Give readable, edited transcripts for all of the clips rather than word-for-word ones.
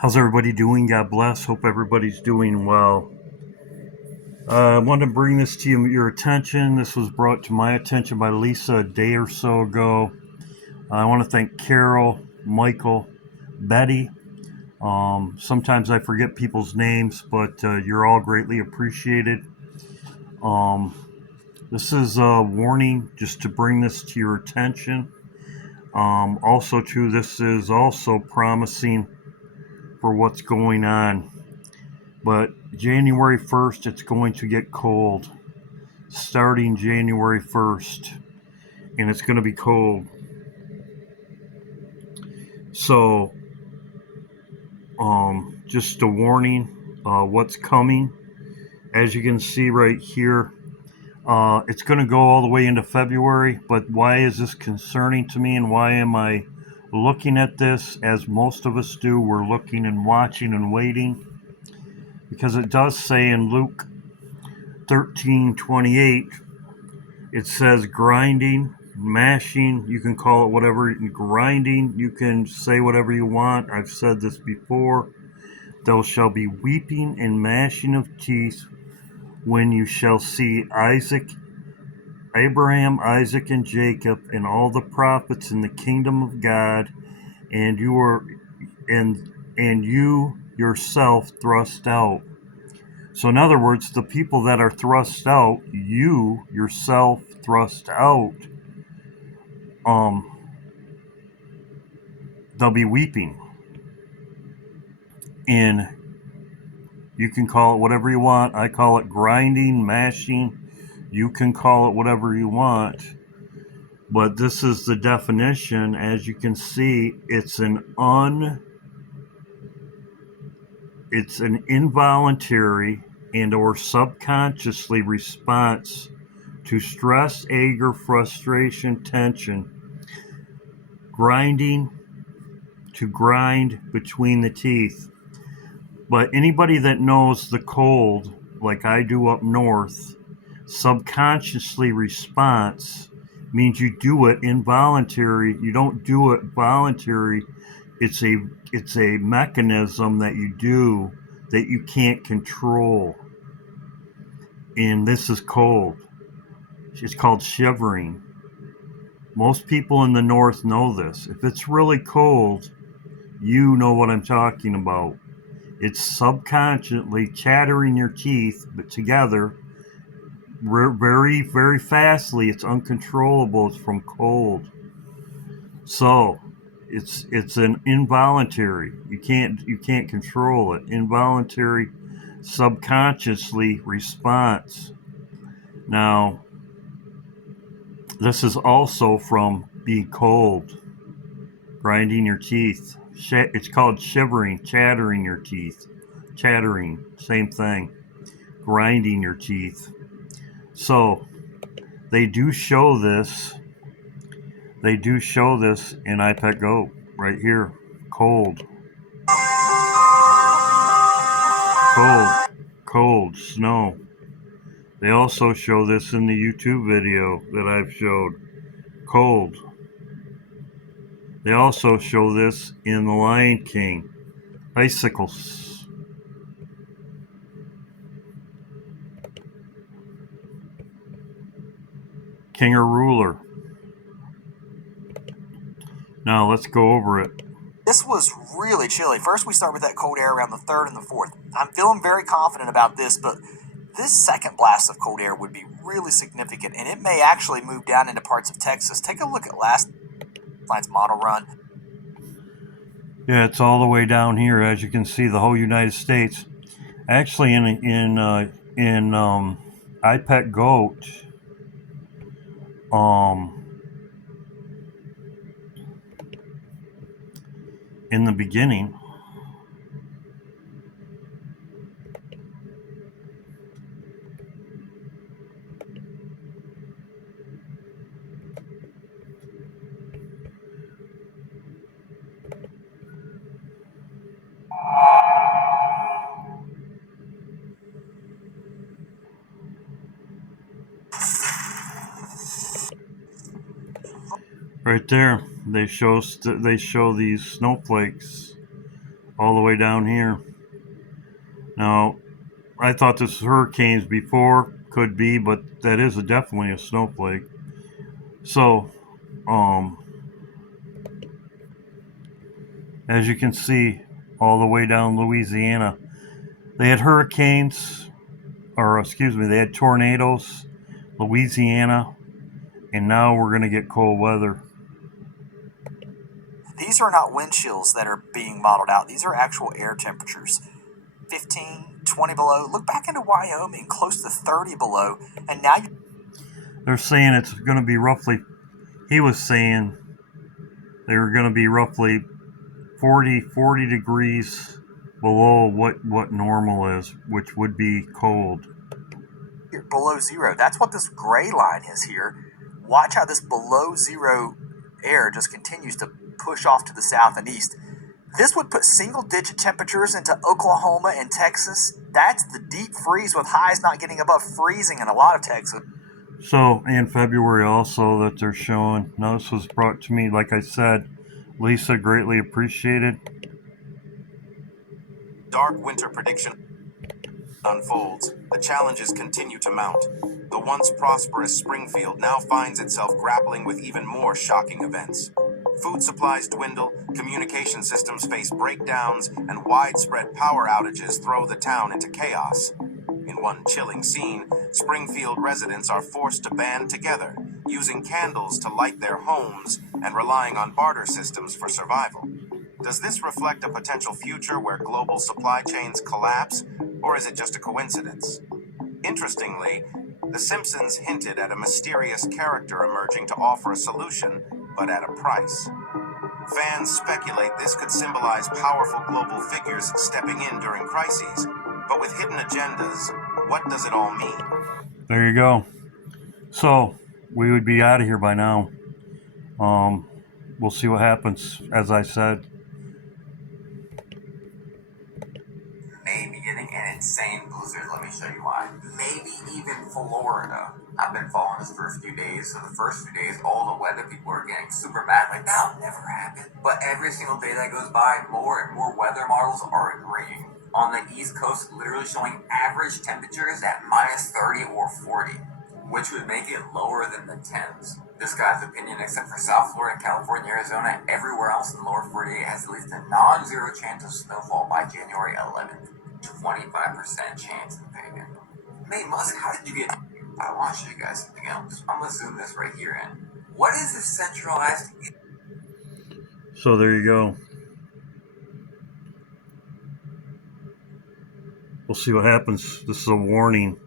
How's everybody doing? God bless. Hope everybody's doing well. I want to bring this to your attention. This was brought to my attention by Lisa a day or so ago. I want to thank Carol, Michael, Betty. Sometimes I forget people's names, but you're all greatly appreciated. Um, this is a warning just to bring this to your attention. Also, too, this is also promising for what's going on. But January 1st, it's going to get cold. Starting January 1st. And it's going to be cold. So, just a warning what's coming. As you can see right here, it's going to go all the way into February. But why is this concerning to me, and why am I looking at this as most of us do? We're looking and watching and waiting. Because it does say in Luke 13:28, it says grinding, mashing, you can call it whatever. Grinding, you can say whatever you want. I've said this before. There shall be weeping and gnashing of teeth when you shall see Abraham, Isaac, and Jacob, and all the prophets in the kingdom of God, and you yourself thrust out. So in other words, the people that are thrust out, you yourself thrust out, they'll be weeping. And you can call it whatever you want. I call it grinding, mashing. You can call it whatever you want. But this is the definition. As you can see, it's an involuntary and or subconsciously response to stress, anger, frustration, tension. Grinding, to grind between the teeth. But anybody that knows the cold, like I do up north, subconsciously response means you do it involuntary. You don't do it voluntary. It's a mechanism that you do that you can't control. And this is cold. It's called shivering. Most people in the north know this. If it's really cold, you know what I'm talking about. It's subconsciously chattering your teeth, but together, very, very fastly. It's uncontrollable. It's from cold. So, it's an involuntary. You can't control it. Involuntary, subconsciously response. Now, this is also from being cold, grinding your teeth. It's called shivering, chattering your teeth. Chattering, same thing. Grinding your teeth. So, they do show this. They do show this in iPet Go right here. Cold. Cold. Snow. They also show this in the YouTube video that I've showed. Cold. They also show this in The Lion King. Icicles. King or ruler. Now let's go over it. This was really chilly. First, we start with that cold air around the 3rd and the 4th. I'm feeling very confident about this, but this second blast of cold air would be really significant, and it may actually move down into parts of Texas. Take a look at last night's model run. Yeah, it's all the way down here, as you can see, the whole United States. Actually, in iPet Goat, in the beginning, right there, they show these snowflakes all the way down here. Now, I thought this was hurricanes before, could be, but that is definitely a snowflake. So, as you can see, all the way down Louisiana, they had hurricanes, or excuse me, they had tornadoes, Louisiana, and now we're going to get cold weather. These are not wind chills that are being modeled out. These are actual air temperatures. 15, 20 below. Look back into Wyoming, close to 30 below. And now they're saying it's going to be roughly, he was saying they were going to be roughly 40 degrees below what normal is, which would be cold. Below zero. That's what this gray line is here. Watch how this below zero air just continues to push off to the south and east. This would put single-digit temperatures into Oklahoma and Texas. That's the deep freeze with highs not getting above freezing in a lot of Texas. So, in February also that they're showing. Now, this was brought to me, like I said, Lisa, greatly appreciated. Dark winter prediction unfolds. The challenges continue to mount. The once prosperous Springfield now finds itself grappling with even more shocking events. Food supplies dwindle, communication systems face breakdowns, and widespread power outages throw the town into chaos. In one chilling scene, Springfield residents are forced to band together, using candles to light their homes and relying on barter systems for survival. Does this reflect a potential future where global supply chains collapse, or is it just a coincidence? Interestingly, The Simpsons hinted at a mysterious character emerging to offer a solution, but at a price. Fans speculate this could symbolize powerful global figures stepping in during crises, but with hidden agendas, what does it all mean? There you go. So, we would be out of here by now. We'll see what happens, as I said. Maybe getting an insane blizzard. Let me show you why. Maybe even Florida. I've been following this for a few days, so the first few days, all the weather people are getting super mad, like, that'll never happen. But every single day that goes by, more and more weather models are agreeing. On the East Coast, literally showing average temperatures at minus 30 or 40, which would make it lower than the 10s. This guy's opinion, except for South Florida, California, Arizona, everywhere else in the lower 48 has at least a non-zero chance of snowfall by January 11th. 25% chance in pagan. Hey Musk, how did you get... I want to show you guys something else. I'm going to zoom this right here in. What is this centralized... So there you go. We'll see what happens. This is a warning.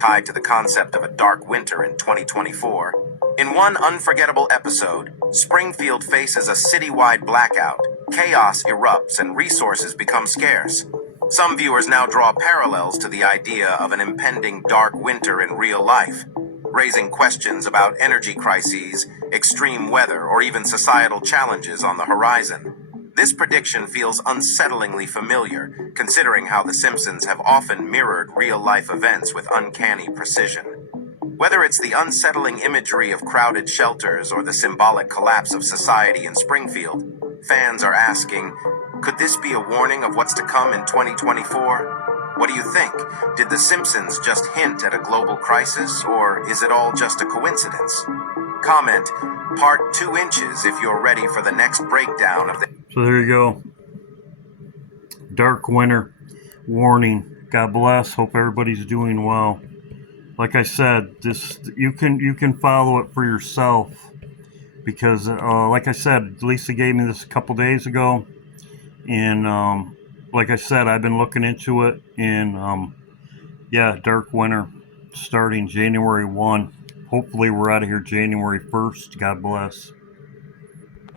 Tied to the concept of a dark winter in 2024. In one unforgettable episode, Springfield faces a citywide blackout. Chaos erupts and resources become scarce. Some viewers now draw parallels to the idea of an impending dark winter in real life, raising questions about energy crises, extreme weather, or even societal challenges on the horizon. This prediction feels unsettlingly familiar, considering how The Simpsons have often mirrored real-life events with uncanny precision. Whether it's the unsettling imagery of crowded shelters or the symbolic collapse of society in Springfield, fans are asking, could this be a warning of what's to come in 2024? What do you think? Did The Simpsons just hint at a global crisis, or is it all just a coincidence? Comment, part 2 inches if you're ready for the next breakdown of the... So there you go. Dark winter warning. God bless. Hope everybody's doing well. Like I said, this you can follow it for yourself because, like I said, Lisa gave me this a couple days ago, and like I said, I've been looking into it. And yeah, dark winter starting January 1. Hopefully, we're out of here January 1st. God bless.